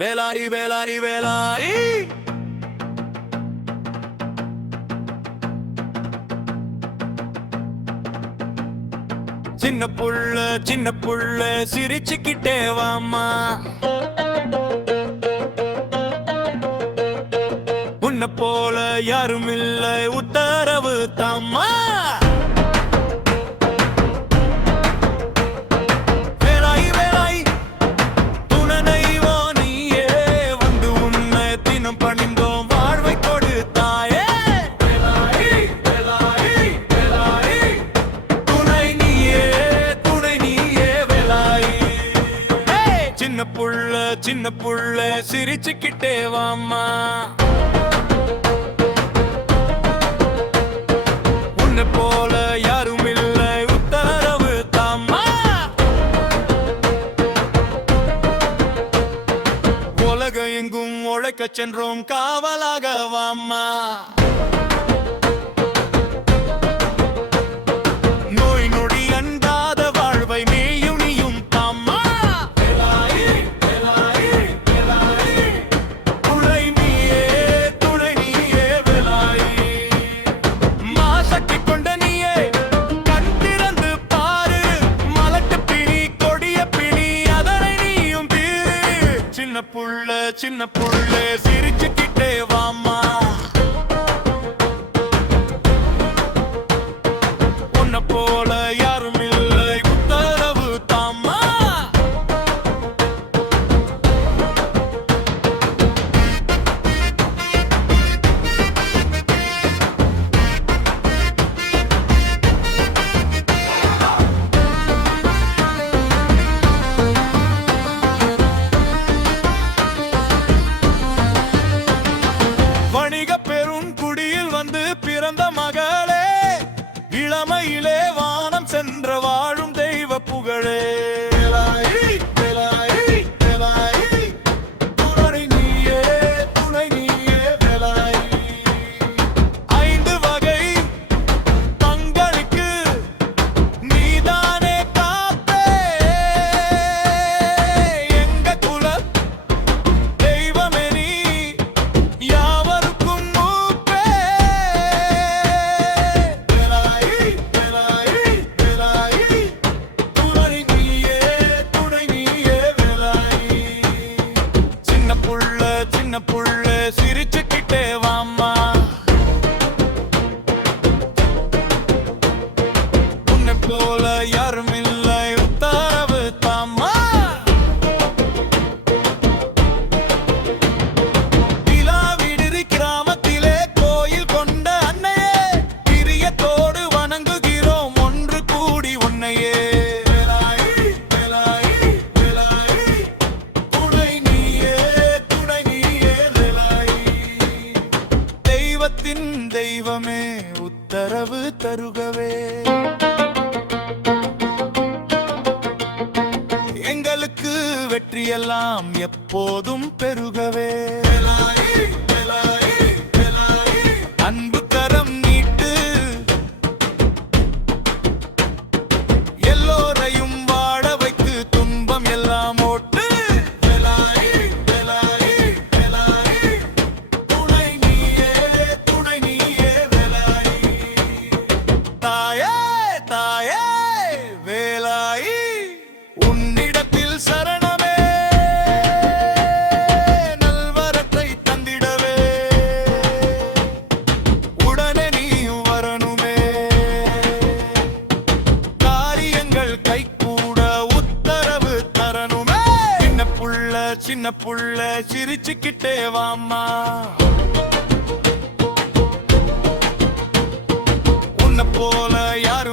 வேலாயி வேலாயி வேலாயி சின்ன புள்ள சிரிச்சுக்கிட்டே வாமா, உன்னை போல யாரும் இல்லை உத்தரவு தாமா. சின்ன புள்ள சிரிச்சுக்கிட்டே வாமா, உன்னை போல யாரும் இல்லை உத்தரவு தாமா. உலகம் எங்கும் உழைக்க சென்றோம் காவலாக வாமா, நோய் நொடி அண்டாத வாழ்வை மேயும் நீயும் தாமா. சின்ன புள்ள சிரிச்சுக்கிட்டே வாமா, உன்னை போல யாரும் இல்லை உத்தரவு தாமா. பிறந்த மகளே, இளமையிலே வானம் சென்ற வாழும் தெய்வ புகழே. சின்ன புள்ள சிரிச்சுக்கிட்டே வாமா, உன்னை போல யாரும் இல்லை உத்தரவு தாமா. இலாவிடுதி கிராமத்திலே கோயில் கொண்ட அன்னையே, பிரியத்தோடு வணங்குகிறோம் ஒன்று கூடி உன்னையே. தெய்வமே உத்தரவு தருகவே, எங்களுக்கு வெற்றியெல்லாம் எப்போதும் பெருகவே. அன்பு கரம் நீட்டு, எல்லோரையும் வாழ வைத்து துன்பம் எல்லாம் ஓட்டு. உன்னிடத்தில் சரணமே, நல்வரத்தை தந்திடவே உடனே நீயும் வரணுமே. காரியங்கள் கைகூட உத்தரவு தரணுமே. சின்ன புள்ள சிரிச்சுக்கிட்டே வாமா, உன்னை போல யார்